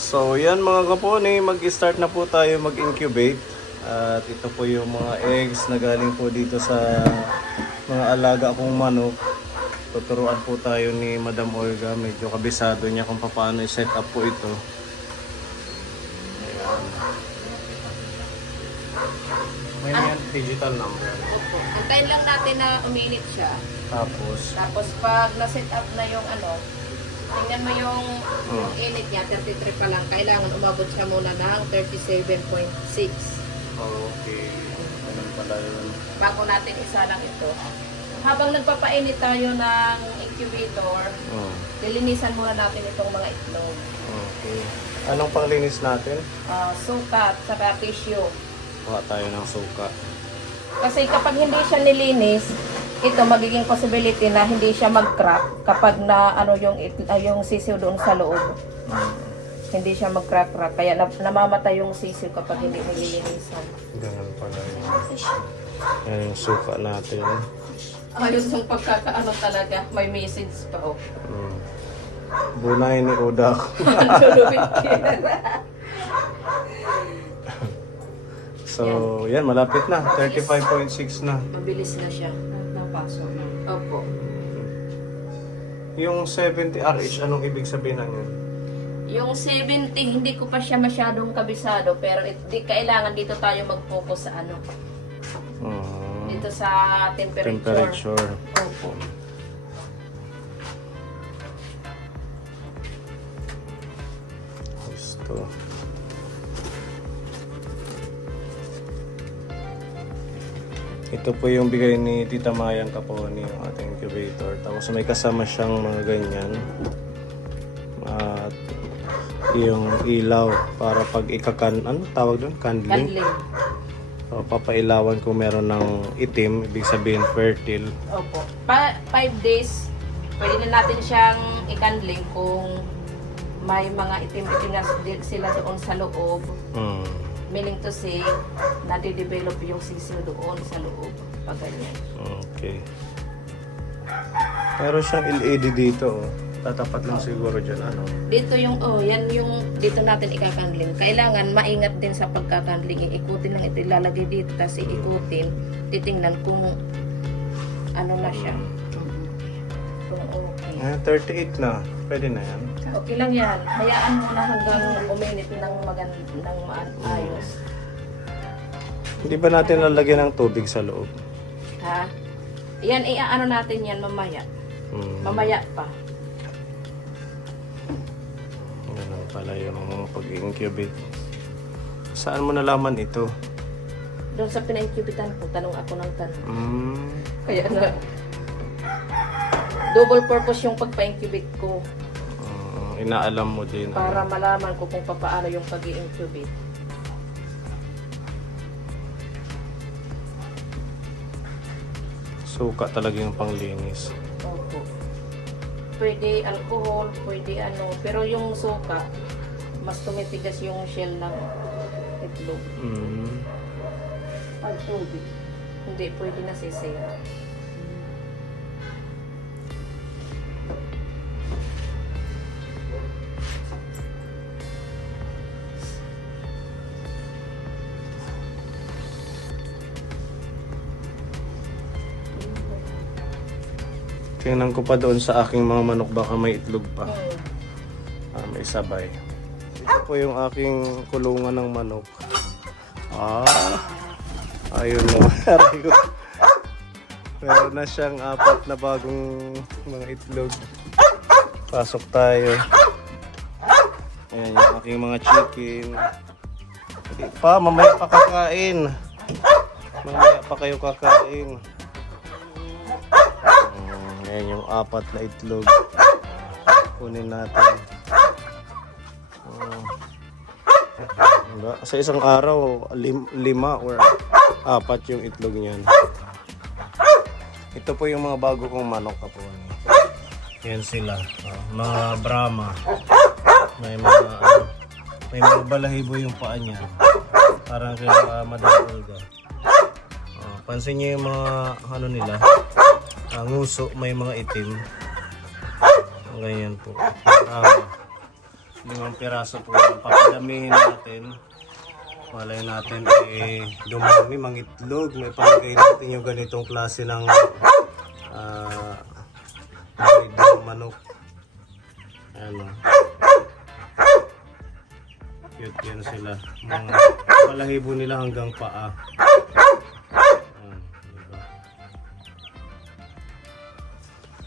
So yan mga kapone, mag-start na po tayo mag-incubate. At ito po yung mga eggs na galing po dito sa mga alaga kong manok. Tuturuan po tayo ni Madam Olga, medyo kabisado niya kung paano i-set up po ito. Ayan. May digital number. Opo. Antayin lang natin na uminit siya. Tapos, Pag na-set up na yung tingnan mo yung init niya, 33 pa lang. Kailangan umabot siya muna ng 37.6. okay. Ganun pala yun. Bago natin isa lang ito. Habang nagpapainit tayo ng incubator, lilinisan muna natin itong mga itlog. Okay. Anong panglinis natin? Sukat, saka tissue. Kuha tayo ng suka. Kasi kapag hindi siya nilinis, ito magiging possibility na hindi siya mag-crack kapag na yung sisiw doon sa loob. Hindi siya mag-crack. Kaya namamatay yung sisiw kapag hindi nililinisan. Ganun pala yun. Yan yung suka natin. Ayos yung pagkakaano talaga. May message pa oh. Bunay ni Udak. So, yan, malapit na. 35.6 na. Mabilis na siya. Napasok na. Opo. Yung 70 RH, anong ibig sabihin na yun? Yung 70, hindi ko pa siya masyadong kabisado. Pero kailangan dito tayo mag-focus sa dito sa temperature. Opo. Gusto. Ito po yung bigay ni Tita Mayang Kaponi, yung ating incubator. Tapos may kasama siyang mga ganyan. At yung ilaw para pag ano tawag doon? Candling. So, papailawan kung meron ng itim, ibig sabihin fertile. Opo. 5 days, pwede na natin siyang i-candling kung may mga itim-itim na sila doon sa loob. Meaning to say, nade-develop yung sisiw doon sa loob. Pag ganyan. Okay. Pero siyang LED dito, oh. Tatapat lang siguro dyan, ano? Dito yung, yan yung dito natin ikakandling. Kailangan maingat din sa pagkakandling. Ikutin lang ito, ilalagay dito, kasi ikutin, titingnan kung ano na siya. Kung okay. 38 na. Pwede na yan. Okay lang yan. Hayaan mo na hanggang uminit ng maayos. Hindi ba natin lalagyan ng tubig sa loob? Ha? Yan, ano natin yan mamaya. Mamaya pa. Ganun pala yung pag-incubate. Saan mo nalaman ito? Doon sa pina-incubitan ko, tanong ako ng tanong. Kaya na, double purpose yung pagpa-incubate ko. Inaalam mo din. Para malaman ko kung paano yung pag-i-incubate. Suka talaga yung panglinis. Opo. Pwede alcohol, pwede pero yung suka, mas tumitigas yung shell ng itlog. Pag tubig, hindi pwede na sisira. Tingnan ko pa doon sa aking mga manok, baka may itlog pa. May sabay. Ito po yung aking kulungan ng manok. Ayun na. Meron na siyang 4 na bagong mga itlog. Pasok tayo. Ayan yung aking mga chicken. Hindi pa, mamaya pa kakain. Mamaya pa kayo kakain. Ayan yung 4 na itlog. Kunin natin. Sa isang araw, 5 or 4 yung itlog niyan. Ito po yung mga bago kong manok po. Yan sila. Mga Brahma. May mga balahibo yung paa niya. Parang kaya Madam Olga. Pansin niyo yung mga nila. Nguso, may mga itim. Ganyan po. 5 piraso po yan. Papadamihin natin. Malay natin dumami, mangitlog. May palagay natin yung ganitong klase ng breed ng manok. Ano. Cute yan sila. Mga palahibo nila hanggang paa. Ayan, diba?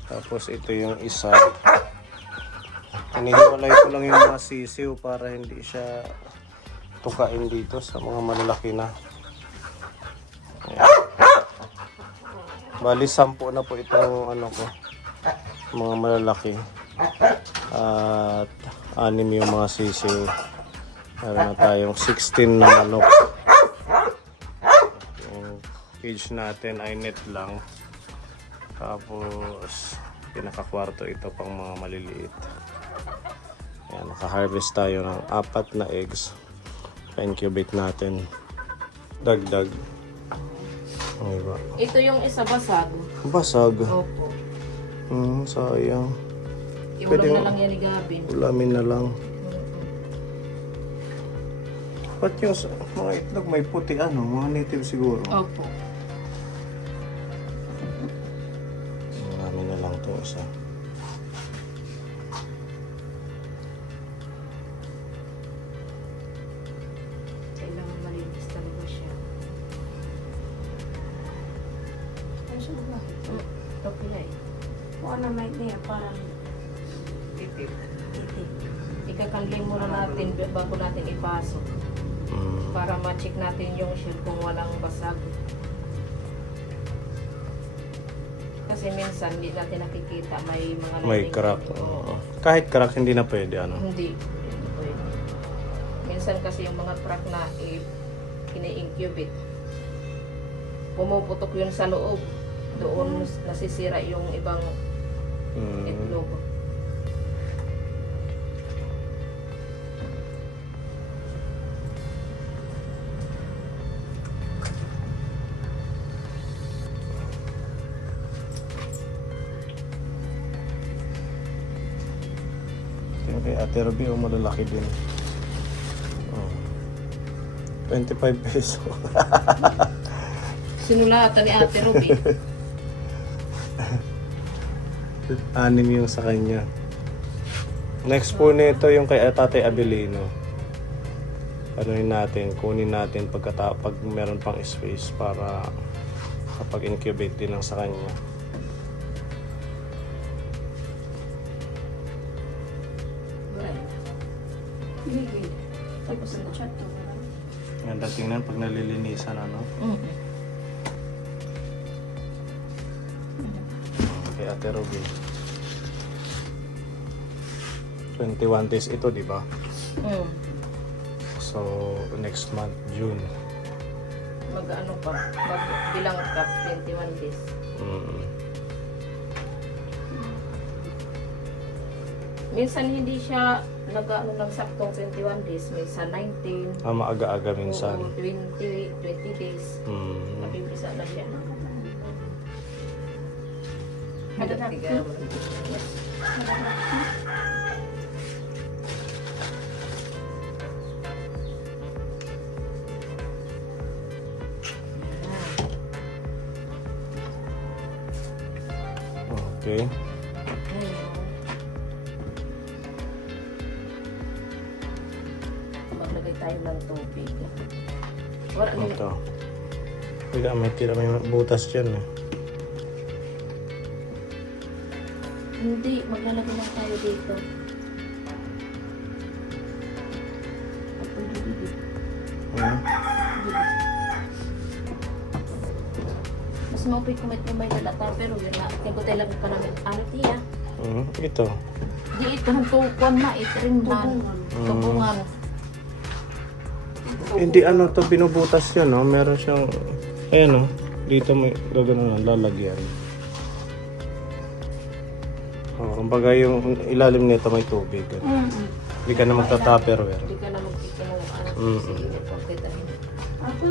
Tapos ito yung isa. Inihiwalay ko lang yung mga sisiw para hindi siya tukain dito sa mga malalaki na. Ayan. Bali 10 na po itong ano ko, mga malalaki. At 6 yung mga sisiw. Meron na tayong 16 na manok. Yung cage natin ay net lang. Tapos pinakakwarto ito pang mga maliliit. Ayan, naka-harvest tayo ng 4 na eggs. Pa-incubate natin. Dagdag. Okay ba? Ito yung isa basag. Basag. Opo. Sayang. Iulong na lang yan ni Gabin. Ulamin na lang. Ba't yung mga itlog may puti ano? Mga native siguro. Opo. Ulamin na lang ito isa. Kailangan malinis talaga siya. Ano siya ba? Okay na eh. Kung ano may niya, parang Titip. Ikakanlim muna natin bago natin ipasok. Para ma-check natin yung shell kung walang basag. Kasi minsan hindi natin nakikita may mga May lining. crack. Kahit crack hindi na pwede ano. Hindi. Hindi pwede. Minsan kasi yung mga crack na ini-incubate. Pumuputok yun sa loob. Doon nasisira yung ibang itlog. Yung kay Ate Ruby, malalaki din. 25 peso. Sinulatan ni Ate Ruby. 6 yung sa kanya. Next po nito yung kay Tatay Abelino. Anuhin natin, kunin natin pag meron pang space para kapag incubate din lang sa kanya. ligid. Tapos na chat to. Ganda tingnan pag nalilinisan ano. Kay Ate Ruby. 21 days ito, di ba? So, next month, June. Mag-ano pa, bilang ka, 21 days. Minsan hindi siya nag-ano ng saktong 21 days, minsan 19. Maaga-aga minsan. Oo, 20 days. Napipisa na siya. Tiga. Okay. Maglagay tayo ng tubig. Wala nila. Ito. Wala, may tira may butas dyan eh. Hindi, maglalagay lang tayo dito. Mas maupit kung may lalata, pero yun na, kagutay lang pa namin. Ano tiya? Ito. Di ito, hantukuan na, itrim na. Tubungan. Hindi ano to binubutas yun, no? Meron siyang, ayan, no? Dito may gagano na lalagyan. Kumbaga yung ilalim nito may tubig. Hindi ka na magta-tupperware. Hindi ka na magkikinuha. Sige, pagkitahin.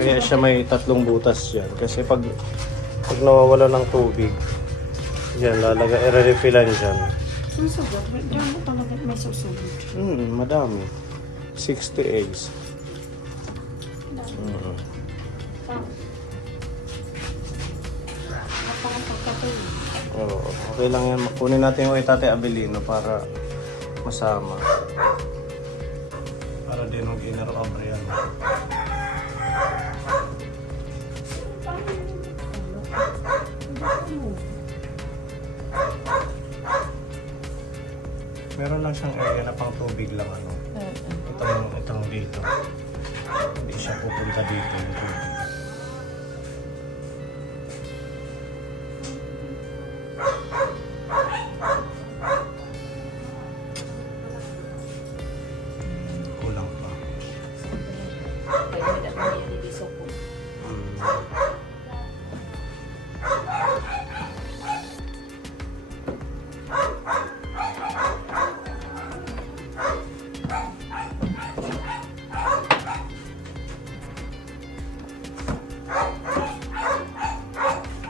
Kaya siya may 3 butas yan. Kasi pag nawawala ng tubig, yan, lalagay, i-refillan dyan. Susugod. Diyan mo talaga may susugod. Madami. 60 eggs. Mm. Parang pagkatay. Oo, okay lang yan. Kunin natin yung Tate Abelino para masama. Para din yung inner over yan. Meron lang siyang area na pang tubig lang ano. Itong dito. Hindi siya pupunta dito. Kulang pa. Kaya may dami yan ibisok po.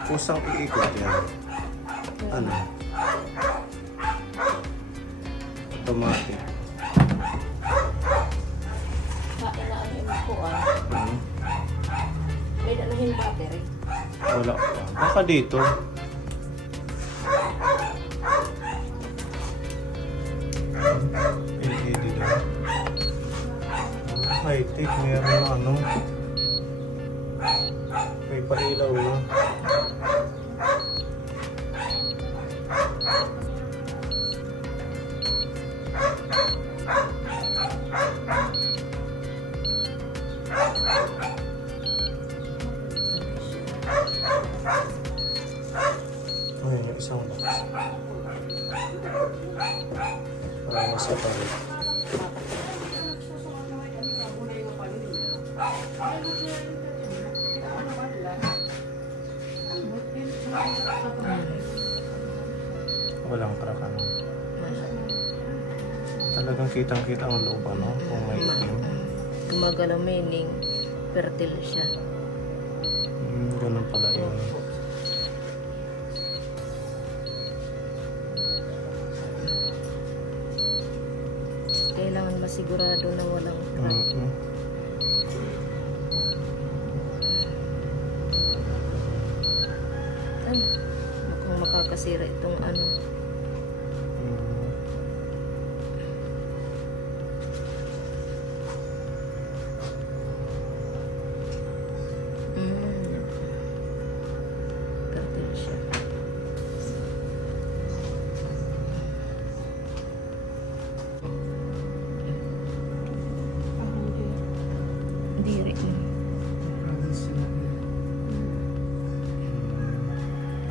Kusang iikot yan. Ano? Automatic. Kain na ano yung kuan. Hmm? May danahin battery. Wala pa. Baka dito. LED daw. High-tech. Meron na ano. May pailaw na. Ayun, yung isang box. Para masapalit. Walang crack ano. Talagang kitang-kita ang loob ano, kung may itim. Gumagalaw meaning fertile siya. Ganun pala yun. Kailangan masigurado na walang crack. Ay, mukhang makakasira itong ano. Fertile siya. Diri.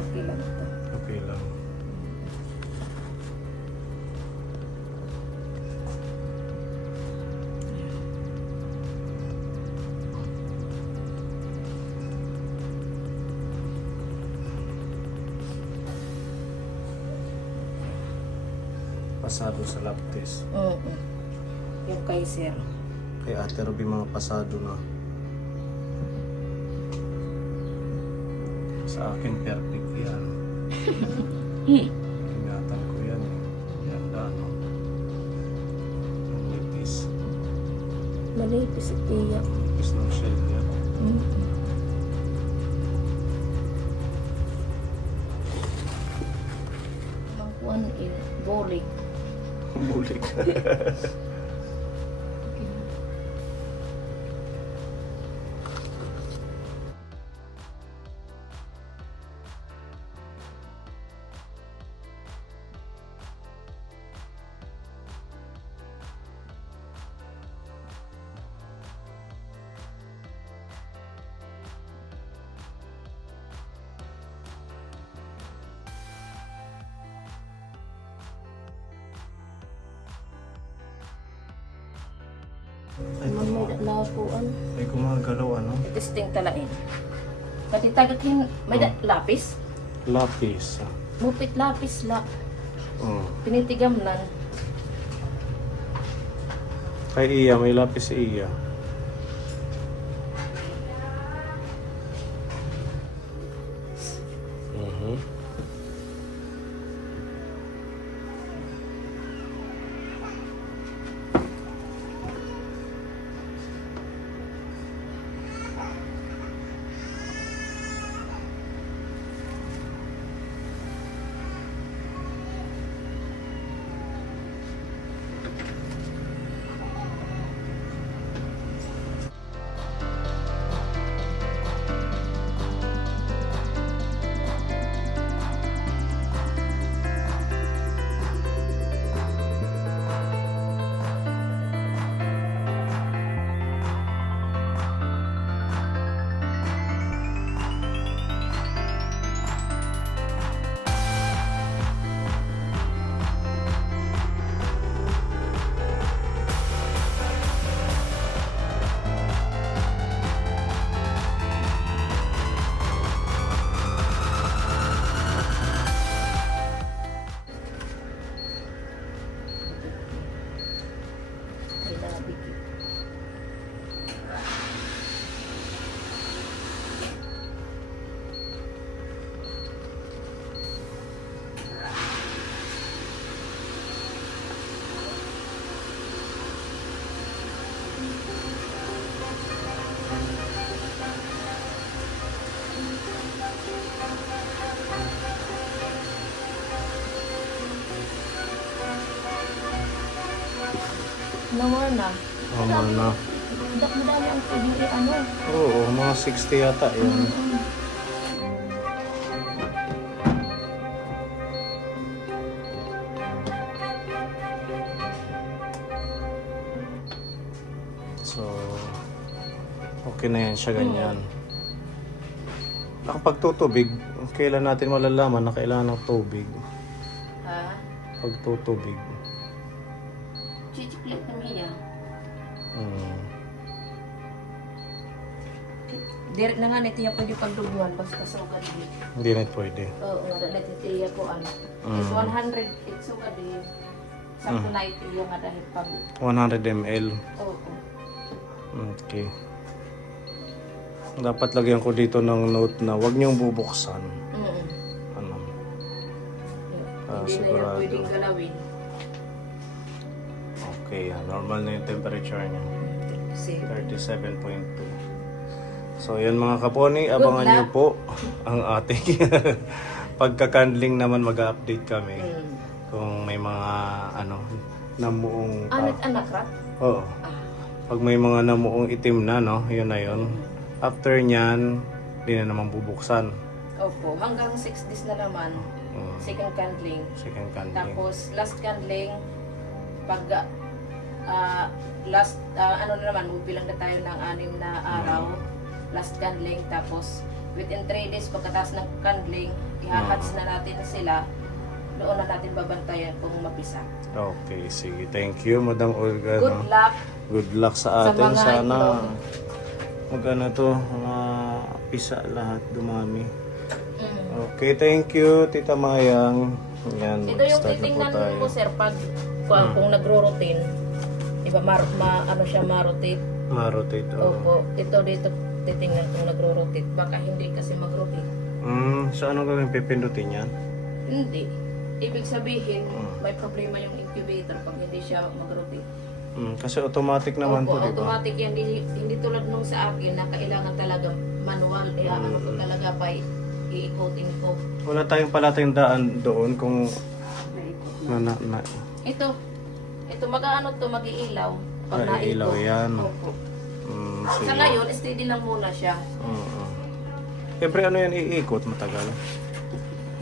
Okay lang ito. Okay lang. Pasado sa lab test. Oo. Yung kay sir. Kay Ate Ruby mga pasado na. Sa akin perfect yan. Ingatan ko yan eh. Yan ano. Ang nipis. Malipis si Tia. Nipis ng shell yan. Ang kuwan bolik. Bulik. Ay, May lapuan. ay gumagalaw ano? Testing talain. Pati tagakin, may lapis. Lapis. Mupit lapis la. Pinitigam lang. Kay Iya, may lapis si Iya. Naman na. Na. Madami ang pwedeng ano. Oo, mga 60 yata yun. So, okay na yan siya ganyan. Kapag tutubig, kailan natin malalaman na kailangan ng tubig? Ha? Pag tutubig. Chichiklit na miya. Direct na nga nito yung pwede pagdubuhan basta sa ugat din. Hindi na pwede. Oo, natitiya ko ano. Is 100 it's ugat din. Sa 90 yung nga dahil pag... 100 ml. Oo. Okay. Dapat lagyan ko dito ng note na huwag niyong bubuksan. Ano? Hindi na yan Sigurado. pwedeng galawin. Okay, normal na yung temperature niya. Kasi 37.2. So yan mga kaponi, abangan luck. niyo po ang ating pagka-candling naman, mag-update kami. Kung may mga ano, namuong... anak rat? Oo. Pag may mga namuong itim na, no? Yun na yun. After nyan, di na naman bubuksan. Opo, hanggang 6 days na naman. Second candling. Second candling. Tapos last candling, pag last, ano na naman, bilang na tayo ng 6 na araw. Last candling, tapos within 3 days pagkatapos ng candling, ihahats na natin sila. Doon na natin babantayan kung mapisa. Okay, sige. Thank you, Madam Olga. Good no? luck! Good luck sa atin. mga Sana itlog. mag-ano to, pisa lahat, dumami. Okay, thank you, Tita Mayang. Yan, Ito yung start na po titingnan tayo. ko, sir, pag kung nagro-routine. Diba, ano siya, ma-rotate. Ma-rotate. Opo, ito dito titingnan kung nagro-rotate. Baka hindi kasi mag-rotate. So ano gawin? Pipindutin yan? Hindi. Ibig sabihin, may problema yung incubator pag hindi siya mag-rotate. Kasi automatic naman Opo, po, di ba? automatic yan. Hindi tulad nung sa akin na kailangan talaga manual. Ano ko talaga pa i-coating ko. Wala tayong palatandaan doon kung na. Ito mag-ano to, mag-iilaw. Pag Iilaw naikot. yan. Opo. Sige. Sa ngayon, steady lang muna siya. Siyempre ano yan, iikot matagal?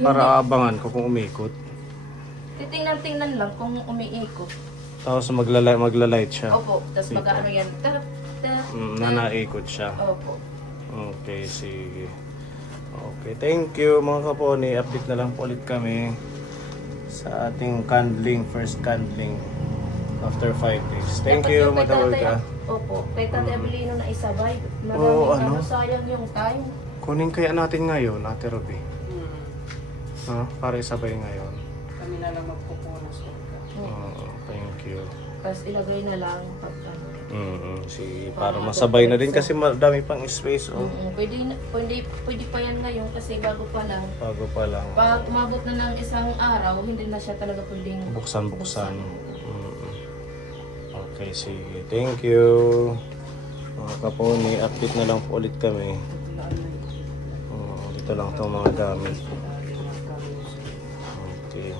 Para abangan ko kung umikot. Titingnan-tingnan lang kung umiikot. Tapos maglalight siya. Opo, tapos mag-ano yan. Na naikot siya. Opo. Okay, sige. Okay, thank you mga kaponi. Update na lang po ulit kami sa ating candling, first candling after 5 days. Thank Dapat you, yung kay Madam Tatay- Olga. Opo, kay Tatay Abilino na isabay. Oo, Maraming ano? sayang yung time. Kunin kaya natin ngayon, Ate Ruby. Para isabay ngayon. Kami na lang magpupunas. Thank you. Tapos ilagay na lang pag ano. Sige, para masabay na din kasi madami pang space. Pwede pa yan ngayon kasi bago pa lang. Bago pa lang. Pag umabot na ng isang araw, hindi na siya talaga pwedeng Buksan. Okay, sige. Thank you. Mga kaponi, update na lang po ulit kami. Dito lang itong mga gamit. Okay.